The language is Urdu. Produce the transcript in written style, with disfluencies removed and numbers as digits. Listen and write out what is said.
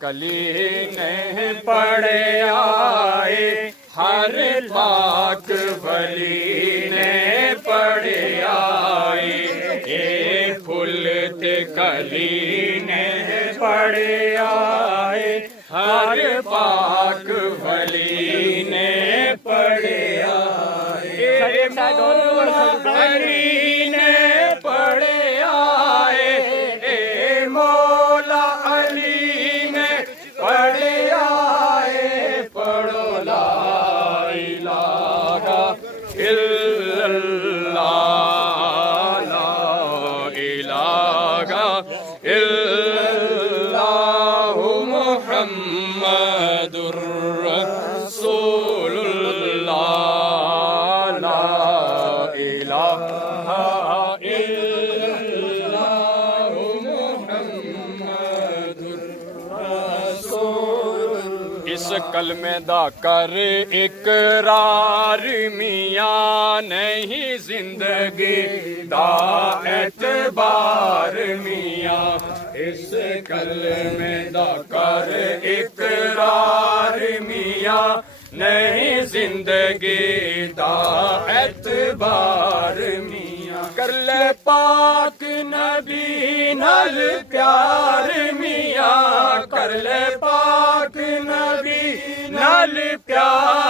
کلی نے پڑھے آئے ہر پاک ولی نے پڑھے آئے پھول کلی نے پڑھے آئے ہر پاک ولی نے پڑھے آئے علی نے پڑھے آئے مولا علی نے پڑھے آئے پڑھو لا الہ الا اللہ لا الہ الا اللہ محمد رسول اللہ لا الہ الا اللہ محمد رسول اللہ۔ اس کلمے دا کر اقرار میاں نہیں زندگی دا اعتبار میاں اس کلمے دا کر اقرار میاں نہیں زندگی دا اعتبار میاں کر لے پاک نبی نال پیار میاں کر لے پاک نبی نال پیار